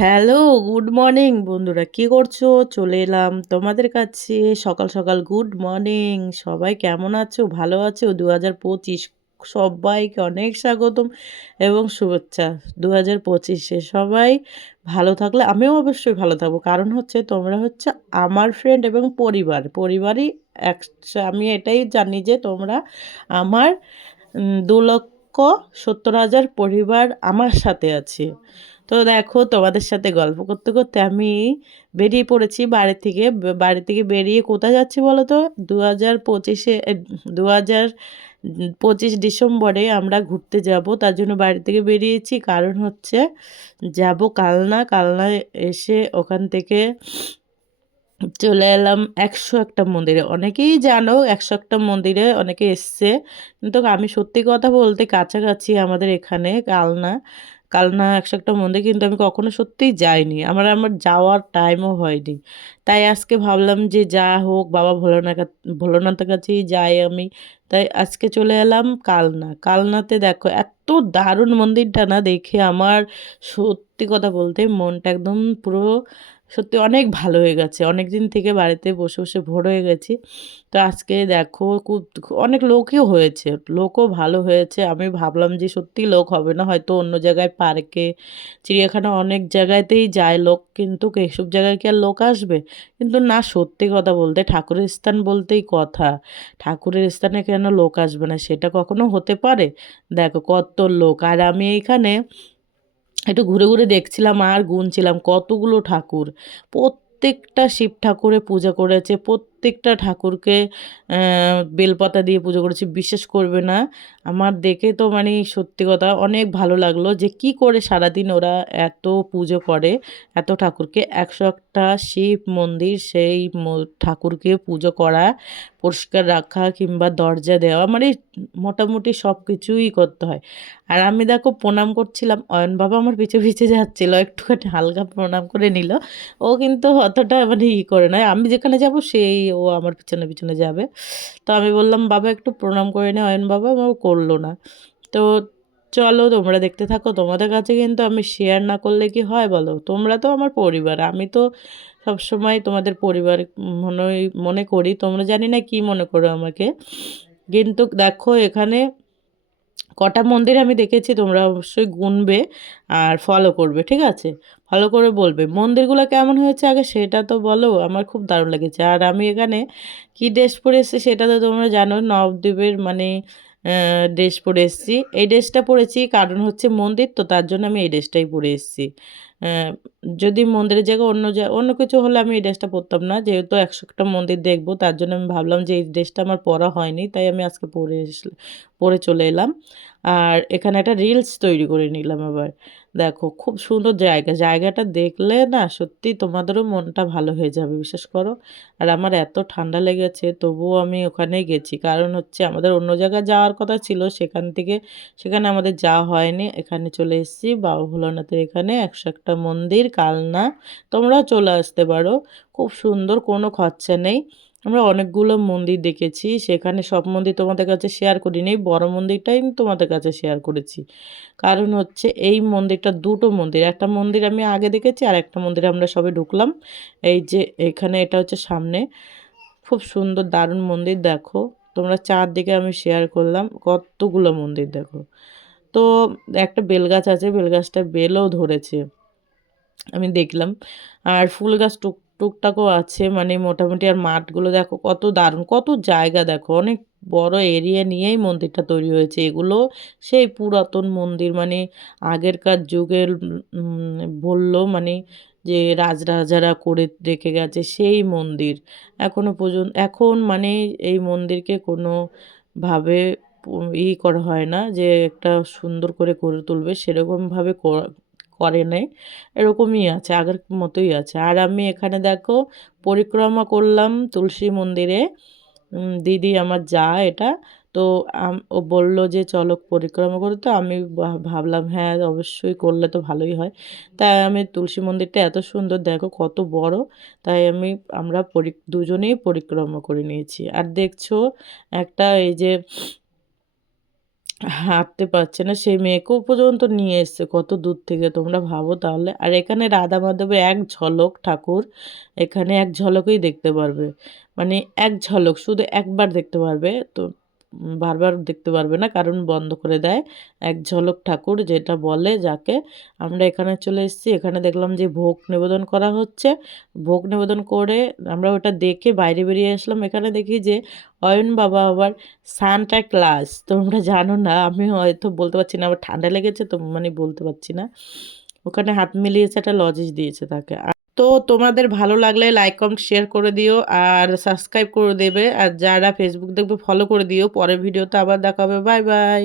Hello, good morning বন্ধুরা। কি করছ? চলে এলাম তোমাদের কাছে সকাল, সকাল গুড মর্নিং। সবাই কেমন আছো? ভালো আছো? ২০২৫ সবাইকে অনেক স্বাগতম এবং শুভেচ্ছা। দু হাজার পঁচিশে সবাই ভালো থাকলে আমিও অবশ্যই ভালো থাকব। কারণ হচ্ছে তোমরা হচ্ছে আমার ফ্রেন্ড এবং পরিবার। পরিবারই এক আমি এটাই জানি যে তোমরা আমার দু লক্ষ সত্তর হাজার পরিবার আমার সাথে আছে। তো দেখো তোমাদের সাথে গল্প করতে করতে আমি বেরিয়ে পড়েছি বাড়ি থেকে। বাড়ি থেকে বেরিয়ে কোথায় যাচ্ছি বলো তো? দু হাজার পঁচিশে দু হাজার পঁচিশ ডিসেম্বরে আমরা ঘুরতে যাব। তার জন্য বাড়ি থেকে বেরিয়েছি। কারণ হচ্ছে যাব কালনা। কালনা এসে ওখান থেকে চলে এলাম একশো একটা মন্দিরে। অনেকেই জানো একশো একটা মন্দিরে অনেকে এসছে। কিন্তু আমি সত্যি কথা বলতে কাছাকাছি আমাদের এখানে কালনা। কালনা একশো একটা মন্দির কিন্তু আমি কখনো সত্যিই যাইনি। আমার আমার যাওয়ার টাইমও হয়নি। তাই আজকে ভাবলাম যে যা হোক, বাবা ভোলানাথ ভোলানাথের কাছেই যাই আমি। তাই আজকে চলে এলাম কালনা। কালনাতে দেখো এত দারুণ মন্দিরটা না দেখে আমার সত্যি কথা বলতে মনটা একদম পুরো সত্যি অনেক ভালো হয়ে গেছে। অনেক দিন থেকে বাড়িতে বসে বসে ভোর হয়ে গেছি। তো আজকে দেখো খুব অনেক লোকই হয়েছে। লোকও ভালো হয়েছে। আমি ভাবলাম যে সত্যি লোক হবে না, হয়তো অন্য জায়গায় পার্কে, চিড়িয়াখানা অনেক জায়গাতেই যায় লোক, কিন্তু এসব জায়গায় কি আর লোক আসবে? কিন্তু না, সত্যি কথা বলতে ঠাকুরের স্থান বলতেই কথা। ঠাকুরের স্থানে কেন লোক আসবে না সেটা কখনো হতে পারে? দেখো কত লোক। আর আমি এইখানে একটু ঘুরে ঘুরে দেখছিলাম আর গুনছিলাম কতগুলো ঠাকুর। প্রত্যেকটা শিব ঠাকুরে পূজা করেছে প্রত্যেকটা ঠাকুরকে বেলপাতা দিয়ে পুজো করেছি, বিশ্বাস করবে না। আমার দেখে তো মানে সত্যি কথা অনেক ভালো লাগল যে কি করে সারাদিন ওরা এত পুজো করে, এত ঠাকুরকে। একশো একটা শিব মন্দির, সেই ঠাকুরকে পুজো করা, পরিষ্কার রাখা কিংবা দরজা দেওয়া মানে মোটামুটি সব কিছুই করতে হয়। আর আমি দেখো প্রণাম করছিলাম, অয়ন বাবা আমার পিছে পিছে যাচ্ছিল, একটুখানি হালকা প্রণাম করে নিল। ও কিন্তু অতটা মানে ই করে নয় আমি যেখানে যাব সেই ও আমার পিছনে পিছনে যাবে। তো আমি বললাম, বাবা, একটু প্রণাম করে নে, অয়ন বাবা আমার করল না। তো চলো, তোমরা দেখতে থাকো। তোমাদের কাছে কিন্তু আমি শেয়ার না করলে কি হয় বলো? তোমরা তো আমার পরিবার। আমি তো সবসময় তোমাদের পরিবার মনে মনে করি। তোমরা জানি না কি মনে করো আমাকে। কিন্তু দেখো, এখানে কটা মন্দির আমি দেখেছি, তোমরা অবশ্যই গুনবে আর ফলো করবে, ঠিক আছে? ফলো করে বলবে। মন্দিরগুলো কেমন হয়েছে আগে সেটা তো বলো, আমার খুব দারুণ লেগেছে। আর আমি এখানে কি ড্রেস পরে এসেছি সেটা তো তোমরা জানো, নবদ্বীপের মানে ড্রেস পরে এসেছি। এই ড্রেসটা পরেছি, কারণ হচ্ছে মন্দির, তো তার জন্য আমি এই ড্রেসটাই পরে এসেছি। যদি মন্দিরের জায়গায় অন্য অন্য কিছু হলে আমি এই ড্রেসটা পরতাম না। যেহেতু একশো একটা মন্দির দেখব, তার জন্য আমি ভাবলাম যে এই ড্রেসটা আমার পরা হয়নি, তাই আমি আজকে পরে পরে চলে এলাম। আর এখানে একটা রিলস তৈরি করে নিলাম আবার দেখো, খুব সুন্দর জায়গা। জায়গাটা দেখলে না সত্যি তোমাদেরও মনটা ভালো হয়ে যাবে, বিশ্বাস করো। আর আমার এত ঠান্ডা লেগেছে, তবুও আমি ওখানে গেছি। কারণ হচ্ছে আমাদের অন্য জায়গায় যাওয়ার কথা ছিল, সেখান থেকে, সেখানে আমাদের যাওয়া হয়নি। এখানে চলে এসেছি, বাবা ভোলানাথের এখানে একশো একটা মন্দির, কালনা। তোমরাও চলে আসতে পারো। খুব সুন্দর, কোনো খরচা নেই। আমরা অনেকগুলো মন্দির দেখেছি, সেখানে সব মন্দির তোমাদের কাছে শেয়ার করিনি, বড় মন্দিরটাই আমি তোমাদের কাছে শেয়ার করেছি। কারণ হচ্ছে এই মন্দিরটা দুটো মন্দির, একটা মন্দির আমি আগে দেখেছি আর একটা মন্দিরে আমরা সবে ঢুকলাম। এই যে এখানে এটা হচ্ছে সামনে, খুব সুন্দর দারুণ মন্দির দেখো। তোমরা চারদিকে আমি শেয়ার করলাম, কতগুলো মন্দির দেখো। তো একটা বেলগাছ আছে বেলগাছটা বেলও ধরেছে, আমি দেখলাম। আর ফুল গাছ টুক টুকটাকও আছে মানে মোটামুটি আর মাঠগুলো দেখো কত দারুণ, কত জায়গা দেখো, অনেক বড় এরিয়া নিয়েই মন্দিরটা তৈরি হয়েছে। এগুলো সেই পুরাতন মন্দির মানে আগেরকার যুগের বলল মানে যে রাজরাজারা করে রেখে গেছে সেই মন্দির। এখনও পর্যন্ত, এখন মানে এই মন্দিরকে কোনোভাবে ই করা হয় না যে একটা সুন্দর করে করে তুলবে, সেরকমভাবে করে নেই এরকমই আছে, আগের মতোই আছে। আর আমি এখানে দেখো, পরিক্রমা করলাম তুলসী মন্দিরে। দিদি আমার যা এটা, তো ও বলল যে চলো পরিক্রমা করে তো। আমি ভাবলাম হ্যাঁ অবশ্যই করলে তো ভালোই হয়। তাই আমি তুলসী মন্দিরটা এত সুন্দর, দেখো কত বড়। তাই আমি, আমরা পরি, দুজনেই পরিক্রমা করে নিয়েছি। আর দেখছ একটা এই যে হাঁটতে পারছে না। সেই মেয়েকেও পর্যন্ত নিয়ে এসছে। কত দূর থেকে তোমরা ভাবো তাহলে? আর এখানে রাধা মাধবের এক ঝলক ঠাকুর, এখানে এক ঝলকেই দেখতে পারবে। মানে এক ঝলক, শুধু একবার দেখতে পারবে। তো বারবার দেখতে পারবে না। কারণ বন্ধ করে দেয় এক ঝলক ঠাকুর যেটা বলে যাকে। আমরা এখানে চলে এসেছি। এখানে দেখলাম যে ভোগ নিবেদন করা হচ্ছে। ভোগ নিবেদন করে আমরা ওটা দেখে বাইরে বেরিয়ে আসলাম। এখানে দেখি যে অয়ন বাবা আবার সান্টা ক্লাস। তোমরা জানো না, আমি হয়তো বলতে পারছি না আবার ঠান্ডা লেগেছে তো মানে বলতে পারছি না। ওখানে হাত মিলিয়েছে একটা লজেস দিয়েছে তাকে। তো তোমাদের ভালো লাগলে লাইক কমেন্ট শেয়ার করে দিও আর সাবস্ক্রাইব করে দেবে। আর যারা ফেসবুক দেখবে ফলো করে দিও। পরের ভিডিওতে আবার দেখাবে বাই বাই